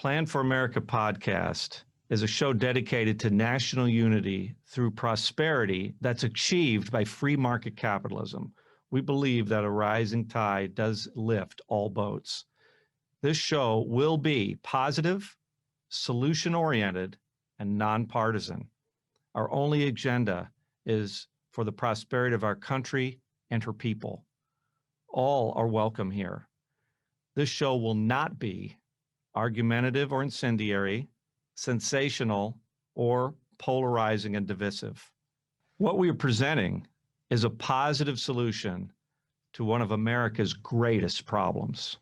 Plan for America podcast is a show dedicated to national unity through prosperity that's achieved by free market capitalism. We believe that a rising tide does lift all boats. This show will be positive, solution-oriented, and nonpartisan. Our only agenda is for the prosperity of our country and her people. All are welcome here. This show will not be argumentative or incendiary, sensational, or polarizing and divisive. What we are presenting is a positive solution to one of America's greatest problems.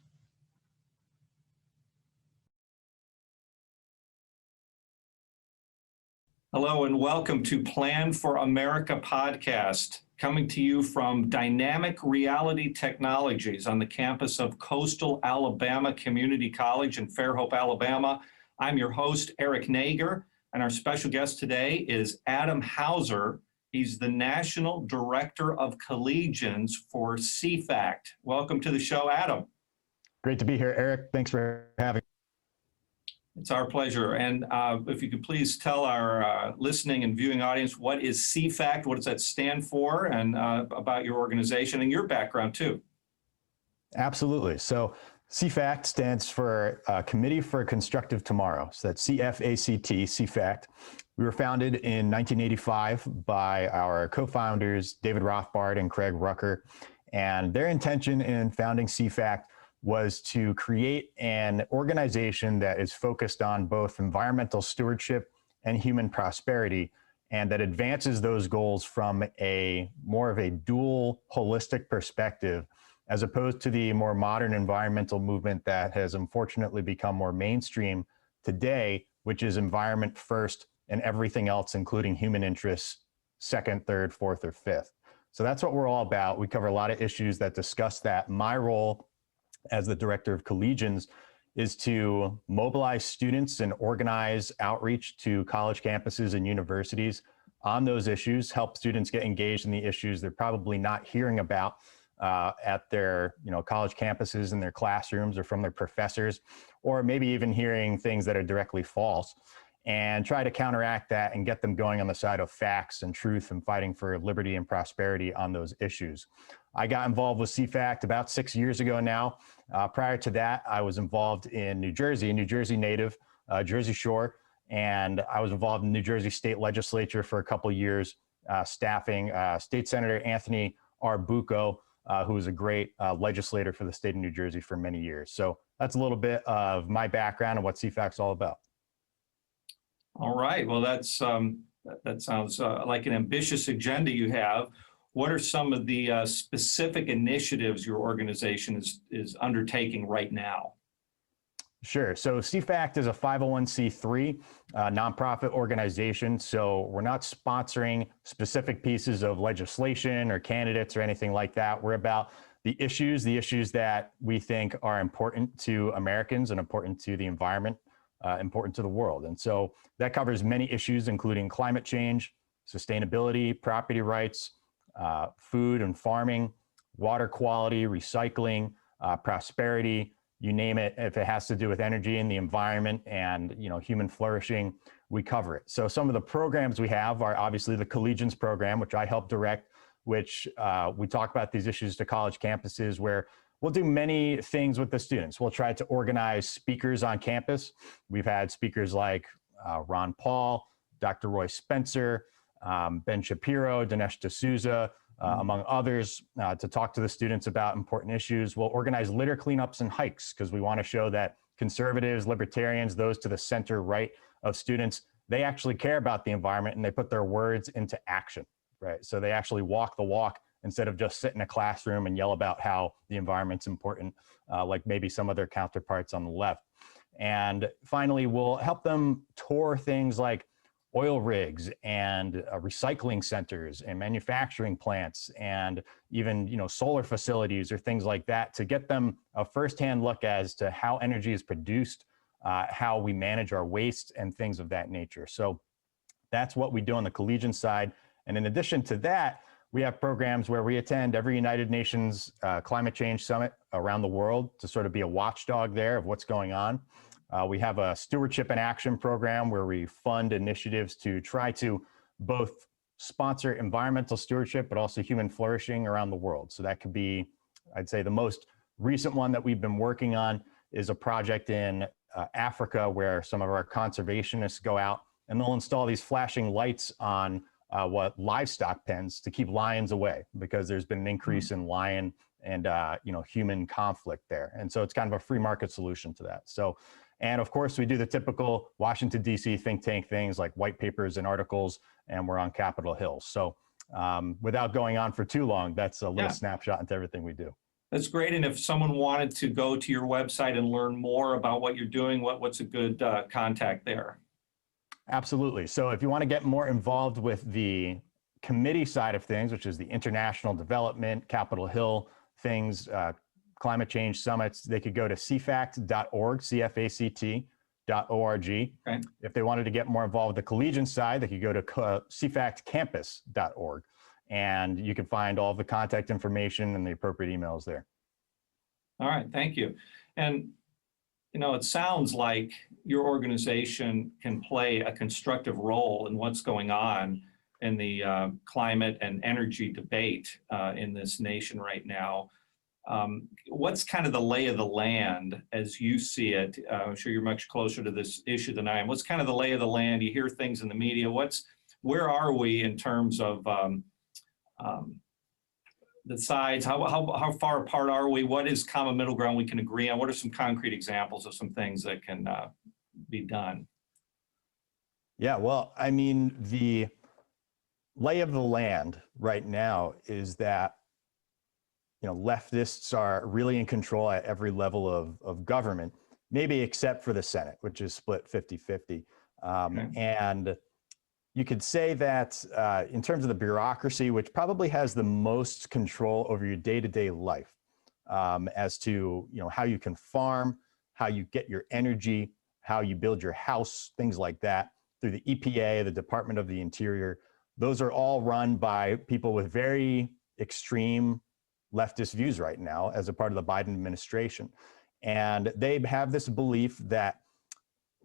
Hello and welcome to Plan for America podcast, coming to you from Dynamic Reality Technologies on the campus of Coastal Alabama Community College in Fairhope, Alabama. I'm your host, Eric Nager, and our special guest today is Adam Hauser. He's the National Director of Collegians for CFACT. Welcome to the show, Adam. Great to be here, Eric. Thanks for having me. It's our pleasure. And if you could please tell our listening and viewing audience, what is CFACT? What does that stand for? And about your organization and your background too. Absolutely. So CFACT stands for Committee for a Constructive Tomorrow. So that's CFACT, CFACT. We were founded in 1985 by our co-founders, David Rothbard and Craig Rucker. And their intention in founding CFACT was to create an organization that is focused on both environmental stewardship and human prosperity, and that advances those goals from a more of a dual holistic perspective, as opposed to the more modern environmental movement that has unfortunately become more mainstream today, which is environment first and everything else, including human interests, second, third, fourth, or fifth. So that's what we're all about. We cover a lot of issues that discuss that. My role as the Director of Collegians is to mobilize students and organize outreach to college campuses and universities on those issues, help students get engaged in the issues they're probably not hearing about at their college campuses in their classrooms or from their professors, or maybe even hearing things that are directly false, and try to counteract that and get them going on the side of facts and truth and fighting for liberty and prosperity on those issues. I got involved with CFACT about 6 years ago now. Prior to that, I was involved in New Jersey, a New Jersey native, Jersey Shore, and I was involved in the New Jersey State Legislature for a couple of years, staffing State Senator Anthony R. Bucco, who was a great legislator for the state of New Jersey for many years. So that's a little bit of my background and what CFACT's all about. All right. Well, that sounds like an ambitious agenda you have. What are some of the specific initiatives your organization is undertaking right now? Sure. So CFACT is a 501c3 nonprofit organization. So we're not sponsoring specific pieces of legislation or candidates or anything like that. We're about the issues that we think are important to Americans and important to the environment, important to the world. And so that covers many issues, including climate change, sustainability, property rights, food and farming, water quality, recycling, prosperity, you name it. If it has to do with energy and the environment and human flourishing, we cover it. So some of the programs we have are obviously the Collegians program, which I help direct, which we talk about these issues to college campuses, where we'll do many things with the students. We'll try to organize speakers on campus. We've had speakers like Ron Paul, Dr. Roy Spencer, Ben Shapiro, Dinesh D'Souza, among others, to talk to the students about important issues. We'll organize litter cleanups and hikes because we want to show that conservatives, libertarians, those to the center right of students, they actually care about the environment and they put their words into action, right? So they actually walk the walk instead of just sit in a classroom and yell about how the environment's important, like maybe some of their counterparts on the left. And finally, we'll help them tour things like oil rigs and recycling centers and manufacturing plants and even solar facilities or things like that, to get them a firsthand look as to how energy is produced, how we manage our waste and things of that nature. So that's what we do on the collegian side. And in addition to that, we have programs where we attend every United Nations climate change summit around the world to sort of be a watchdog there of what's going on. We have a stewardship and action program where we fund initiatives to try to both sponsor environmental stewardship, but also human flourishing around the world. So that could be, I'd say the most recent one that we've been working on is a project in Africa where some of our conservationists go out and they'll install these flashing lights on what livestock pens to keep lions away, because there's been an increase in lion and human conflict there. And so it's kind of a free market solution to that. So, and of course we do the typical Washington, DC think tank things like white papers and articles, and we're on Capitol Hill. So without going on for too long, that's a little snapshot into everything we do. That's great. And if someone wanted to go to your website and learn more about what you're doing, what's a good contact there? Absolutely. So if you want to get more involved with the committee side of things, which is the international development, Capitol Hill things, climate change summits, they could go to cfact.org, CFACT.org. Okay. If they wanted to get more involved with the collegiate side, they could go to cfactcampus.org, and you can find all the contact information and the appropriate emails there. All right, thank you. And it sounds like your organization can play a constructive role in what's going on in the climate and energy debate in this nation right now. What's kind of the lay of the land as you see it? I'm sure you're much closer to this issue than I am. What's kind of the lay of the land? You hear things in the media. Where are we in terms of the sides? How far apart are we? What is common middle ground we can agree on? What are some concrete examples of some things that can be done? Yeah, well, I mean, the lay of the land right now is that leftists are really in control at every level of government, maybe except for the Senate, which is split 50-50. Okay. And you could say that in terms of the bureaucracy, which probably has the most control over your day-to-day life, as to how you can farm, how you get your energy, how you build your house, things like that, through the EPA, the Department of the Interior. Those are all run by people with very extreme leftist views right now as a part of the Biden administration. And they have this belief that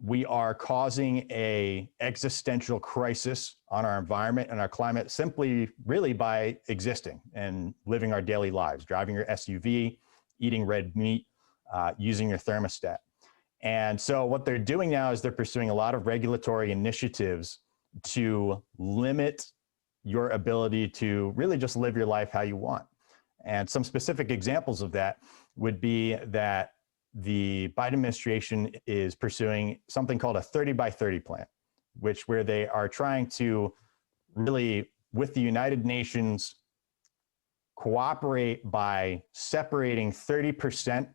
we are causing an existential crisis on our environment and our climate simply really by existing and living our daily lives, driving your SUV, eating red meat, using your thermostat. And so what they're doing now is they're pursuing a lot of regulatory initiatives to limit your ability to really just live your life how you want. And some specific examples of that would be that the Biden administration is pursuing something called a 30 by 30 plan, where they are trying to really, with the United Nations, cooperate by separating 30%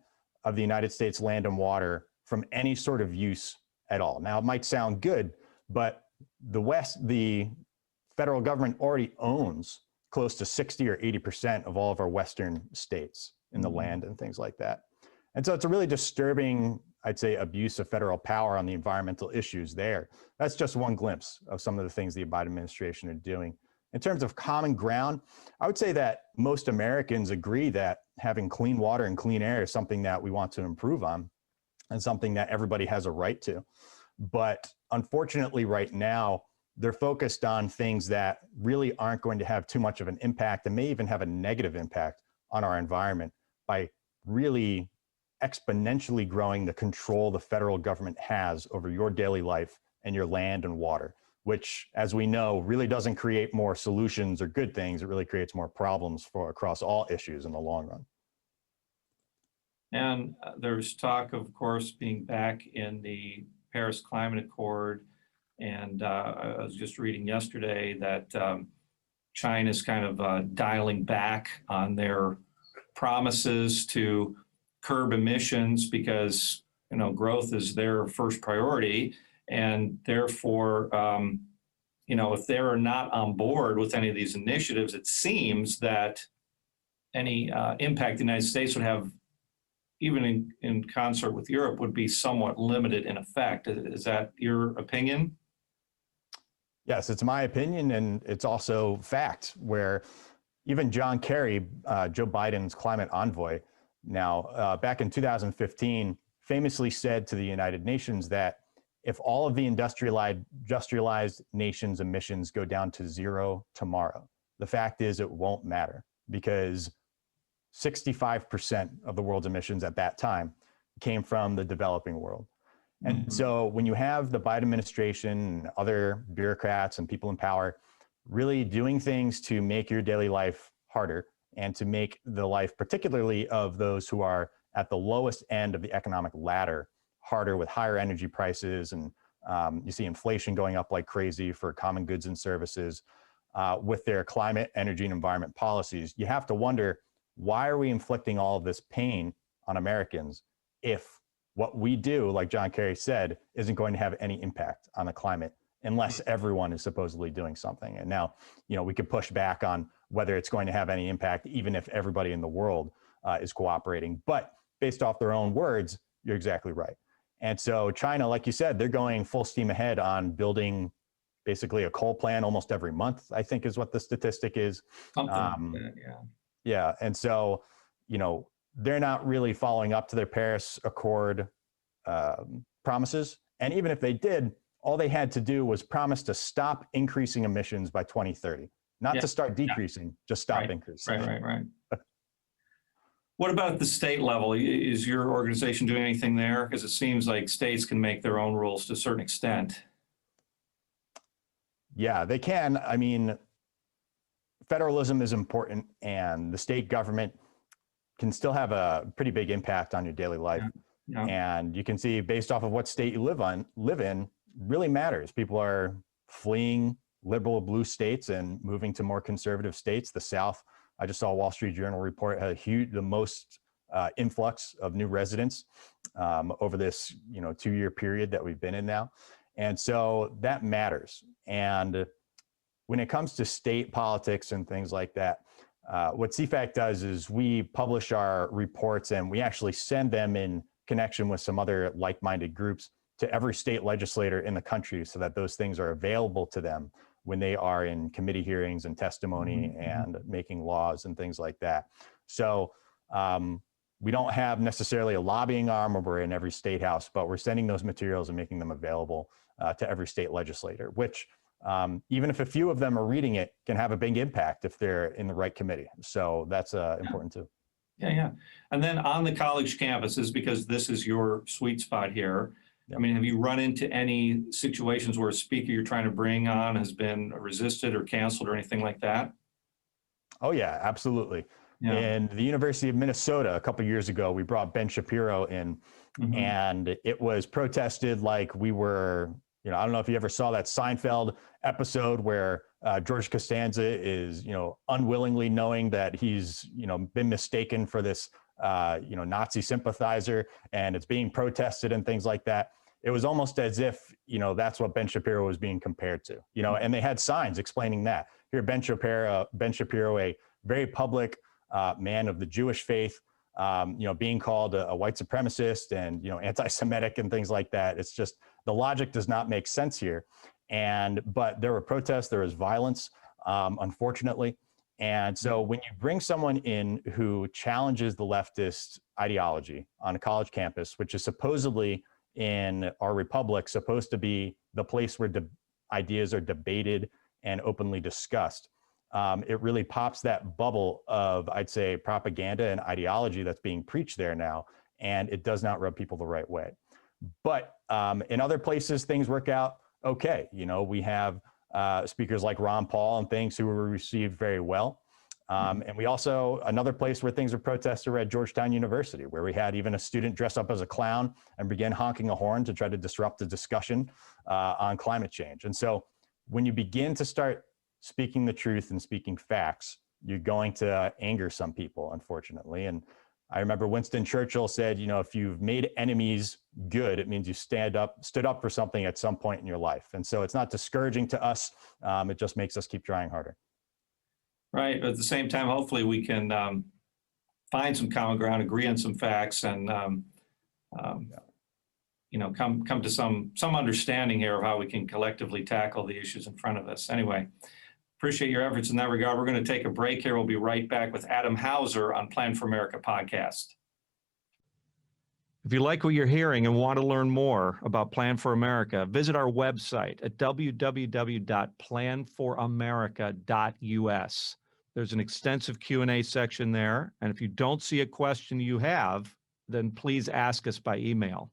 of the United States land and water from any sort of use at all. Now, it might sound good, but the federal government already owns close to 60 or 80% of all of our Western states in the land and things like that. And so it's a really disturbing, I'd say, abuse of federal power on the environmental issues there. That's just one glimpse of some of the things the Biden administration are doing. In terms of common ground, I would say that most Americans agree that having clean water and clean air is something that we want to improve on and something that everybody has a right to. But unfortunately, right now, they're focused on things that really aren't going to have too much of an impact and may even have a negative impact on our environment by really exponentially growing the control the federal government has over your daily life and your land and water, which, as we know, really doesn't create more solutions or good things. It really creates more problems across all issues in the long run. And there's talk, of course, being back in the Paris Climate Accord. And I was just reading yesterday that China's kind of dialing back on their promises to curb emissions because, growth is their first priority. And therefore, if they're not on board with any of these initiatives, it seems that any impact the United States would have, even in concert with Europe, would be somewhat limited in effect. Is that your opinion? Yes, it's my opinion, and it's also fact, where even John Kerry, Joe Biden's climate envoy, now back in 2015, famously said to the United Nations that if all of the industrialized nations' emissions go down to zero tomorrow, the fact is it won't matter, because 65% of the world's emissions at that time came from the developing world. And so when you have the Biden administration and other bureaucrats and people in power really doing things to make your daily life harder and to make the life, particularly of those who are at the lowest end of the economic ladder, harder with higher energy prices, and you see inflation going up like crazy for common goods and services, with their climate, energy, and environment policies, you have to wonder, why are we inflicting all of this pain on Americans if what we do, like John Kerry said, isn't going to have any impact on the climate unless everyone is supposedly doing something? And now, we could push back on whether it's going to have any impact, even if everybody in the world is cooperating. But based off their own words, you're exactly right. And so China, like you said, they're going full steam ahead on building basically a coal plant almost every month, I think is what the statistic is. Something like that, yeah. Yeah. And so, they're not really following up to their Paris Accord promises. And even if they did, all they had to do was promise to stop increasing emissions by 2030, not to start decreasing, just stop increasing. Right. What about at the state level? Is your organization doing anything there? Because it seems like states can make their own rules to a certain extent. Yeah, they can. I mean, federalism is important, and the state government can still have a pretty big impact on your daily life. Yeah. And you can see, based off of what state you live in really matters. People are fleeing liberal blue states and moving to more conservative states. The South, I just saw a Wall Street Journal report, had the most influx of new residents over this 2-year period that we've been in now. And so that matters. And when it comes to state politics and things like that, what CFAC does is we publish our reports, and we actually send them in connection with some other like-minded groups to every state legislator in the country, so that those things are available to them when they are in committee hearings and testimony and making laws and things like that. So we don't have necessarily a lobbying arm where we're in every state house, but we're sending those materials and making them available to every state legislator, which even if a few of them are reading it, can have a big impact if they're in the right committee. So that's important too. Yeah. And then on the college campuses, because this is your sweet spot here, I mean, have you run into any situations where a speaker you're trying to bring on has been resisted or canceled or anything like that? Oh yeah, absolutely. Yeah. In the University of Minnesota, a couple of years ago, we brought Ben Shapiro in, and it was protested like we were, I don't know if you ever saw that Seinfeld episode where George Costanza is, unwillingly knowing that he's, been mistaken for this, Nazi sympathizer, and it's being protested and things like that. It was almost as if, that's what Ben Shapiro was being compared to, and they had signs explaining that. Here, Ben Shapiro, a very public man of the Jewish faith, being called a white supremacist and, anti-Semitic and things like that. It's just, the logic does not make sense here. But there were protests, there was violence, unfortunately. And so when you bring someone in who challenges the leftist ideology on a college campus, which is supposedly in our republic supposed to be the place where ideas are debated and openly discussed, it really pops that bubble of, I'd say, propaganda and ideology that's being preached there now, and it does not rub people the right way. But in other places, things work out okay. We have speakers like Ron Paul and things who were received very well. And we also, another place where things were protested were at Georgetown University, where we had even a student dress up as a clown and begin honking a horn to try to disrupt the discussion on climate change. And so when you begin to start speaking the truth and speaking facts, you're going to anger some people, unfortunately. And I remember Winston Churchill said, if you've made enemies good, it means you stood up for something at some point in your life. And so it's not discouraging to us. It just makes us keep trying harder. Right. But at the same time, hopefully we can find some common ground, agree on some facts, and come to some understanding here of how we can collectively tackle the issues in front of us. Anyway, appreciate your efforts in that regard. We're going to take a break here. We'll be right back with Adam Hauser on Plan for America podcast. If you like what you're hearing and want to learn more about Plan for America, visit our website at www.planforamerica.us. There's an extensive Q&A section there, and if you don't see a question you have, then please ask us by email.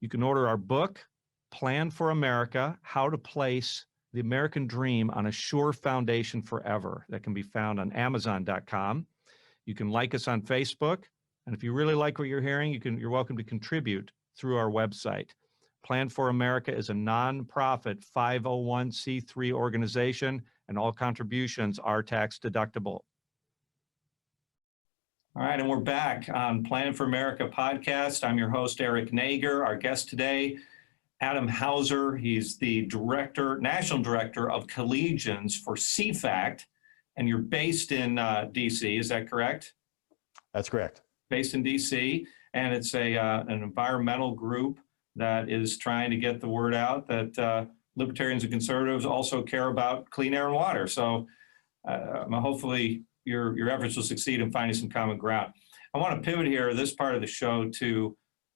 You can order our book, Plan for America: How to Place the American Dream on a Sure Foundation Forever. That can be found on Amazon.com. You can like us on Facebook, and if you really like what you're hearing, you're welcome to contribute through our website. Plan for America is a nonprofit 501c3 organization, and all contributions are tax deductible. All right, and we're back on Plan for America podcast. I'm your host, Eric Nager. Our guest today, Adam Hauser. He's the national director of collegians for CFACT, and you're based in DC, is that correct? That's correct. Based in DC, and it's an environmental group that is trying to get the word out that libertarians and conservatives also care about clean air and water. So hopefully your efforts will succeed in finding some common ground. I want to pivot here, this part of the show, to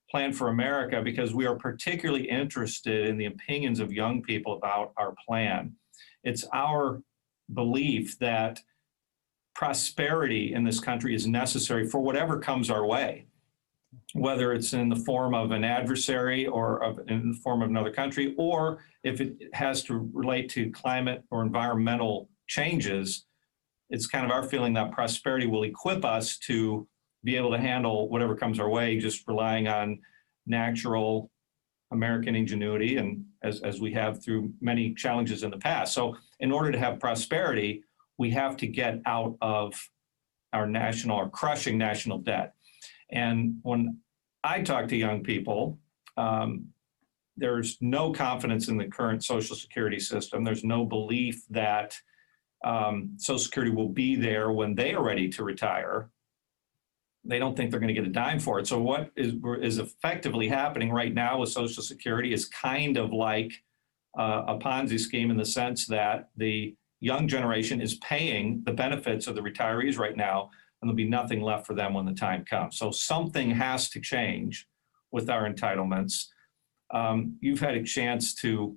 Plan for America, because we are particularly interested in the opinions of young people about our plan. It's our belief that prosperity in this country is necessary for whatever comes our way, whether it's in the form of an adversary or in the form of another country, or if it has to relate to climate or environmental changes. It's kind of our feeling that prosperity will equip us to be able to handle whatever comes our way, just relying on natural American ingenuity, and as we have through many challenges in the past. So in order to have prosperity, we have to get out of our crushing national debt. And when I talk to young people, there's no confidence in the current Social Security system. There's no belief that Social Security will be there when they are ready to retire. They don't think they're going to get a dime for it. So what is effectively happening right now with Social Security is kind of like a Ponzi scheme, in the sense that the young generation is paying the benefits of the retirees right now, and there'll be nothing left for them when the time comes. So something has to change with our entitlements. You've had a chance to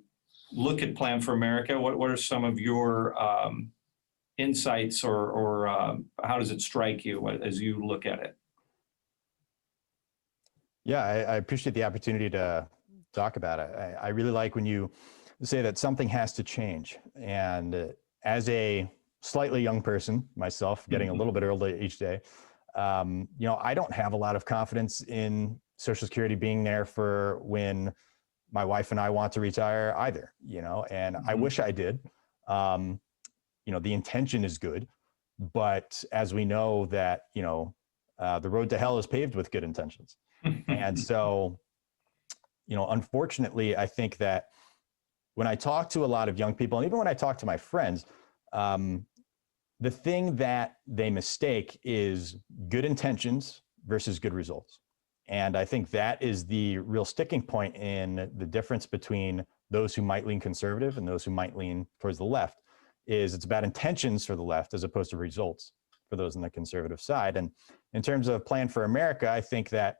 look at Plan for America. What are some of your insights, or how does it strike you as you look at it? Yeah, I appreciate the opportunity to talk about it. I really like when you say that something has to change. And as a slightly young person myself, getting a little bit older each day, I don't have a lot of confidence in Social Security being there for when my wife and I want to retire either, and I wish I did. The intention is good, but as we know that, the road to hell is paved with good intentions. And so, unfortunately, I think that when I talk to a lot of young people, and even when I talk to my friends, the thing that they mistake is good intentions versus good results. And I think that is the real sticking point in the difference between those who might lean conservative and those who might lean towards the left. Is it's about intentions for the left as opposed to results for those on the conservative side. And in terms of Plan for America, I think that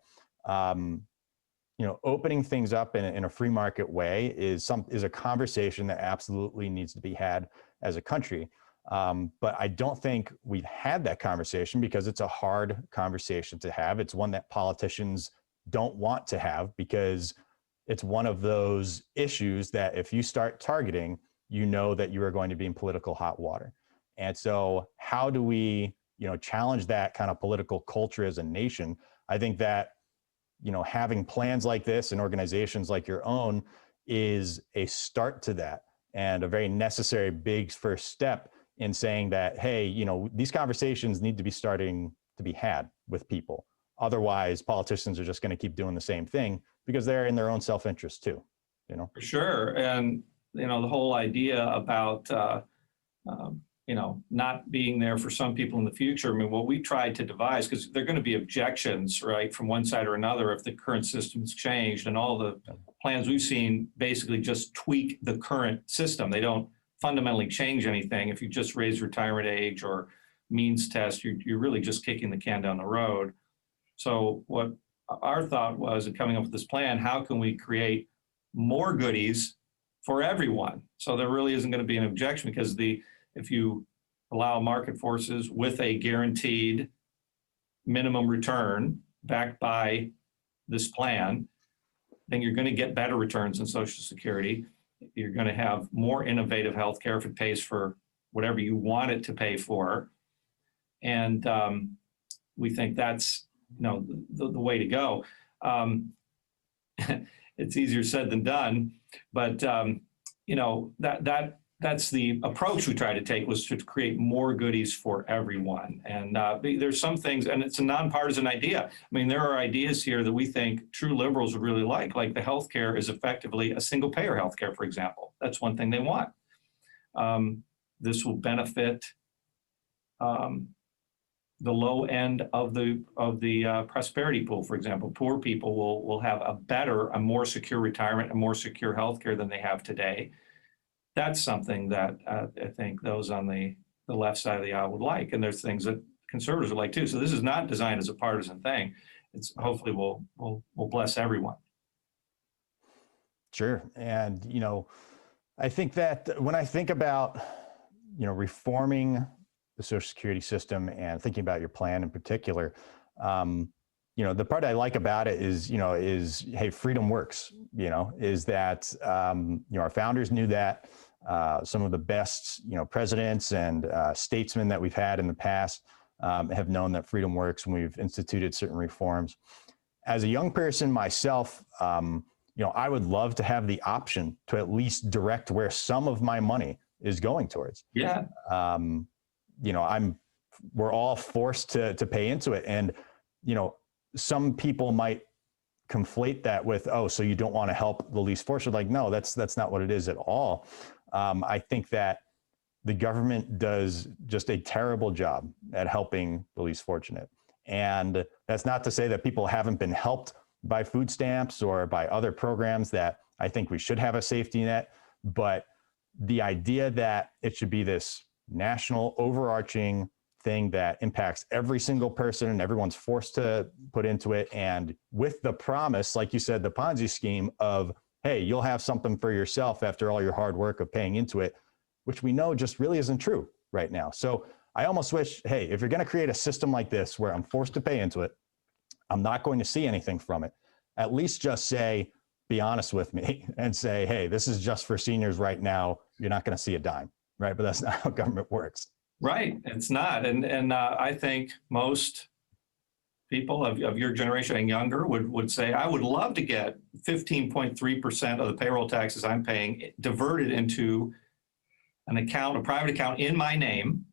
opening things up in a free market way is a conversation that absolutely needs to be had as a country. But I don't think we've had that conversation because it's a hard conversation to have. It's one that politicians don't want to have because it's one of those issues that if you start targeting, you know that you are going to be in political hot water. And so how do we, challenge that kind of political culture as a nation? I think that, having plans like this and organizations like your own is a start to that, and a very necessary big first step in saying that, hey, these conversations need to be starting to be had with people. Otherwise, politicians are just going to keep doing the same thing because they're in their own self-interest too, For sure. And, the whole idea about, not being there for some people in the future. I mean, what we tried to devise, because there are going to be objections, right, from one side or another if the current system's changed, and all the plans we've seen basically just tweak the current system. They don't fundamentally change anything. If you just raise retirement age or means test, you're really just kicking the can down the road. So what our thought was, in coming up with this plan, how can we create more goodies for everyone? So there really isn't going to be an objection, because if you allow market forces with a guaranteed minimum return backed by this plan, then you're going to get better returns in Social Security. You're going to have more innovative healthcare if it pays for whatever you want it to pay for. And we think that's the way to go. It's easier said than done, but that's the approach we tried to take, was to create more goodies for everyone. And there's some things, and it's a nonpartisan idea. I mean, there are ideas here that we think true liberals would really like the healthcare is effectively a single payer healthcare, for example. That's one thing they want. This will benefit the low end of the prosperity pool, for example. Poor people will have a more secure retirement, a more secure healthcare than they have today. That's something that I think those on the left side of the aisle would like, and there's things that conservatives would like too. So this is not designed as a partisan thing. It's hopefully will bless everyone. Sure. And I think that when I think about reforming the Social Security system and thinking about your plan in particular, the part I like about it is hey, freedom works. Is that our founders knew that. Some of the best presidents and statesmen that we've had in the past have known that freedom works, and we've instituted certain reforms. As a young person myself, I would love to have the option to at least direct where some of my money is going towards. Yeah. We're all forced to pay into it. And, some people might conflate that with, oh, so you don't want to help the least fortunate. Like, no, that's not what it is at all. I think that the government does just a terrible job at helping the least fortunate. And that's not to say that people haven't been helped by food stamps or by other programs that I think we should have a safety net. But the idea that it should be this national overarching thing that impacts every single person and everyone's forced to put into it, and with the promise, like you said, the Ponzi scheme of, hey, you'll have something for yourself after all your hard work of paying into it, which we know just really isn't true right now. So I almost wish, hey, if you're going to create a system like this where I'm forced to pay into it, I'm not going to see anything from it, at least just say, be honest with me and say, hey, this is just for seniors right now. You're not going to see a dime, right? But that's not how government works. Right. It's not. And I think most people of your generation and younger would say, I would love to get 15.3% of the payroll taxes I'm paying diverted into an account, a private account in my name.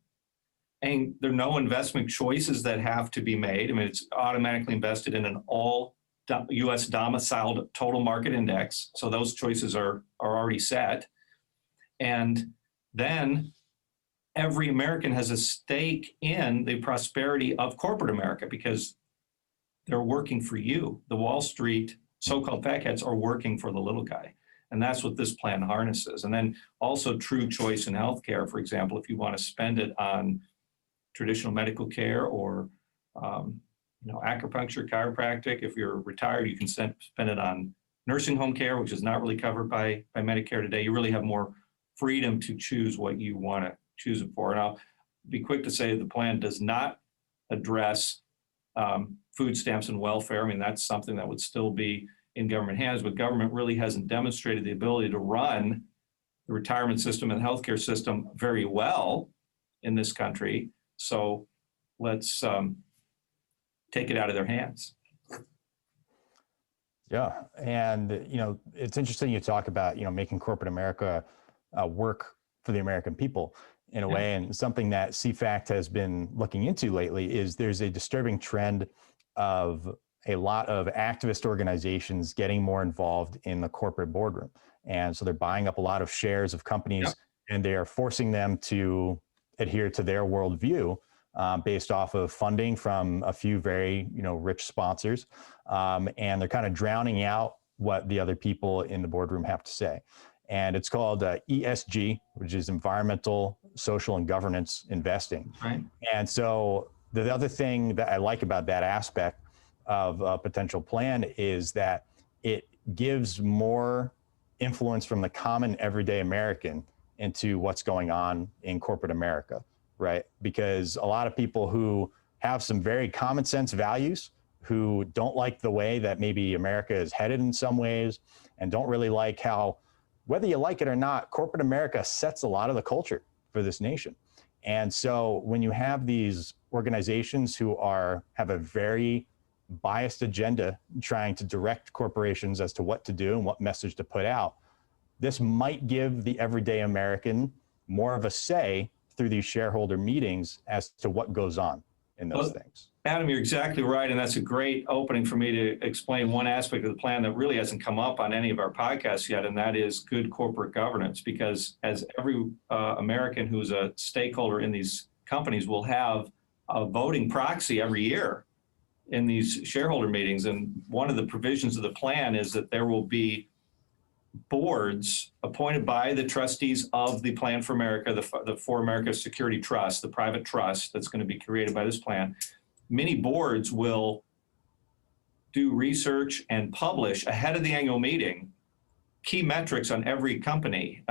And there are no investment choices that have to be made. I mean, it's automatically invested in an all U.S. domiciled total market index. So those choices are already set. And then every American has a stake in the prosperity of corporate America, because they're working for you. The Wall Street so-called fat cats are working for the little guy. And that's what this plan harnesses. And then also true choice in healthcare. For example, if you want to spend it on traditional medical care or acupuncture, chiropractic. If you're retired, you can spend it on nursing home care, which is not really covered by Medicare today. You really have more freedom to choose what you want to choose it for. And I'll be quick to say the plan does not address food stamps and welfare. I mean, that's something that would still be in government hands, but government really hasn't demonstrated the ability to run the retirement system and the healthcare system very well in this country. So let's take it out of their hands. Yeah. And, it's interesting you talk about, making corporate America work for the American people in a way. And something that CFACT has been looking into lately is there's a disturbing trend of a lot of activist organizations getting more involved in the corporate boardroom. And so they're buying up a lot of shares of companies, and they are forcing them to adhere to their worldview based off of funding from a few very, rich sponsors. And they're kind of drowning out what the other people in the boardroom have to say. And it's called ESG, which is environmental, social, and governance investing. Right. And so the other thing that I like about that aspect of a potential plan is that it gives more influence from the common everyday American into what's going on in corporate America, right? Because a lot of people who have some very common sense values, who don't like the way that maybe America is headed in some ways, and don't really like how, whether you like it or not, corporate America sets a lot of the culture for this nation. And so when you have these organizations who have a very biased agenda trying to direct corporations as to what to do and what message to put out, this might give the everyday American more of a say through these shareholder meetings as to what goes on in those things. Adam, you're exactly right. And that's a great opening for me to explain one aspect of the plan that really hasn't come up on any of our podcasts yet, and that is good corporate governance. Because as every American who's a stakeholder in these companies will have a voting proxy every year in these shareholder meetings. And one of the provisions of the plan is that there will be boards appointed by the trustees of the Plan for America, the For America Security Trust, the private trust that's going to be created by this plan. Many boards will do research and publish ahead of the annual meeting key metrics on every company,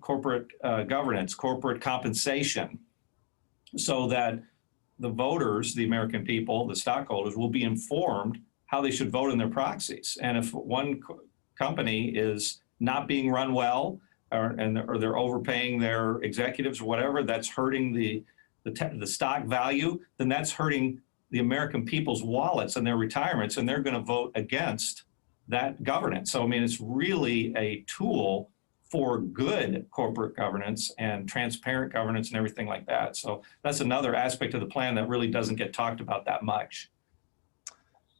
corporate governance, corporate compensation, so that the voters, the American people, the stockholders, will be informed how they should vote in their proxies. And if one company is not being run well, or they're overpaying their executives or whatever, that's hurting the stock value, then that's hurting the American people's wallets and their retirements, and they're going to vote against that governance. So, I mean, it's really a tool for good corporate governance and transparent governance and everything like that. So that's another aspect of the plan that really doesn't get talked about that much.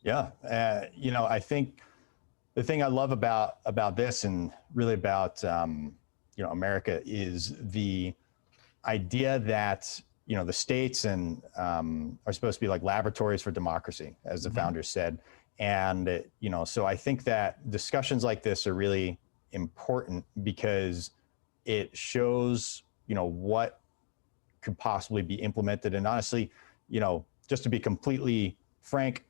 Yeah, I think the thing I love about this and really about America is the idea that the states and are supposed to be like laboratories for democracy, as the founders said. And so I think that discussions like this are really important because it shows what could possibly be implemented. And honestly, just to be completely frank,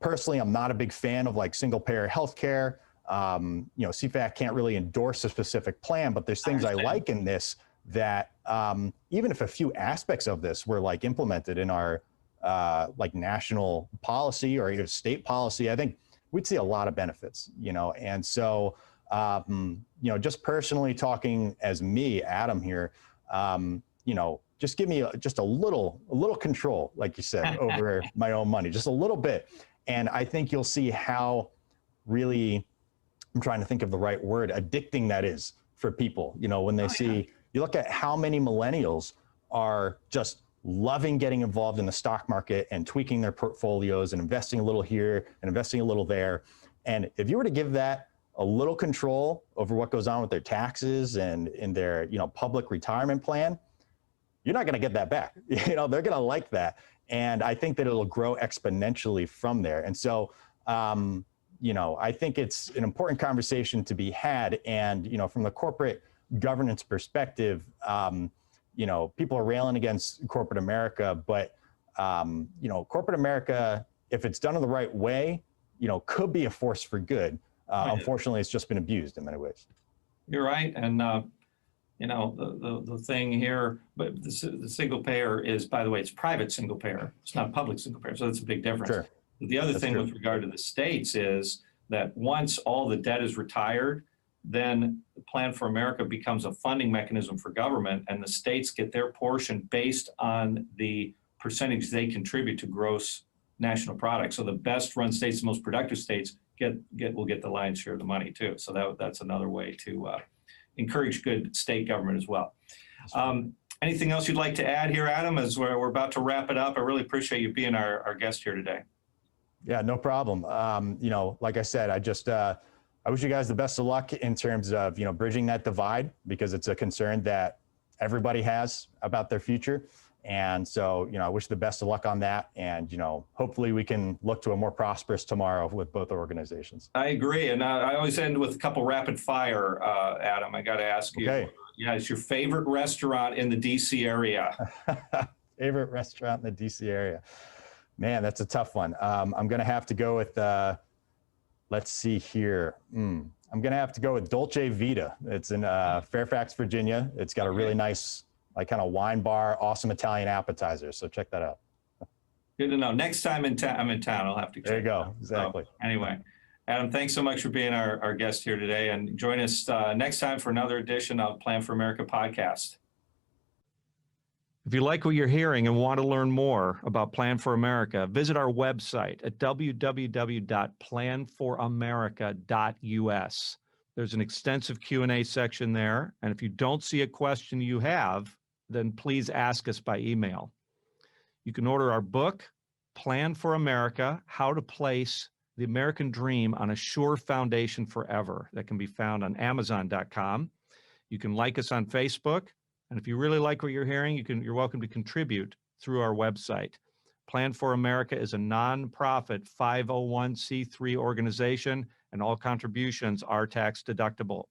personally, I'm not a big fan of like single payer healthcare. CFAC can't really endorse a specific plan, but there's things I like in this that even if a few aspects of this were like implemented in our like national policy or even state policy, I think we'd see a lot of benefits, and so, just personally talking as me, Adam here, just give me just a little control, like you said, over my own money, just a little bit. And I think you'll see how really, I'm trying to think of the right word, addicting that is for people, when they see, you look at how many millennials are just loving getting involved in the stock market and tweaking their portfolios and investing a little here and investing a little there. And if you were to give that a little control over what goes on with their taxes and in their, public retirement plan, you're not going to get that back. They're going to like that. And I think that it'll grow exponentially from there. And so, I think it's an important conversation to be had. And, from the corporate governance perspective, people are railing against corporate America, but, corporate America, if it's done in the right way, could be a force for good. Unfortunately, it's just been abused in many ways. You're right. And, the thing here, but the single payer is, by the way, it's private single payer. It's not public single payer. So that's a big difference. Sure. The other thing with regard to the states is that once all the debt is retired, then the Plan for America becomes a funding mechanism for government, and the states get their portion based on the percentage they contribute to gross national product. So the best run states, the most productive states will get the lion's share of the money too. So that's another way to encourage good state government as well. Anything else you'd like to add here, Adam, as we're about to wrap it up? I really appreciate you being our guest here today. Yeah, no problem. Like I said, I wish you guys the best of luck in terms of, bridging that divide, because it's a concern that everybody has about their future. And so, I wish the best of luck on that. And, hopefully we can look to a more prosperous tomorrow with both organizations. I agree. And I always end with a couple rapid fire, Adam. I got to ask you. Okay. Yeah, it's your favorite restaurant in the DC area. Favorite restaurant in the DC area. Man, that's a tough one. I'm going to have to go with, let's see here. I'm going to have to go with Dolce Vita. It's in Fairfax, Virginia. It's got a really nice, like, kind of wine bar, awesome Italian appetizer. So check that out. Good to know. Next time I'm in town, I'll have to check. There you it go. out. Exactly. So, anyway, Adam, thanks so much for being our guest here today, and join us next time for another edition of Plan for America podcast. If you like what you're hearing and want to learn more about Plan for America, visit our website at www.planforamerica.us. There's an extensive Q&A section there, and if you don't see a question you have, then please ask us by email. You can order our book, Plan for America: How to Place the American Dream on a Sure Foundation Forever. That can be found on Amazon.com. You can like us on Facebook. And if you really like what you're hearing, you're welcome to contribute through our website. Plan for America is a nonprofit 501c3 organization, and all contributions are tax deductible.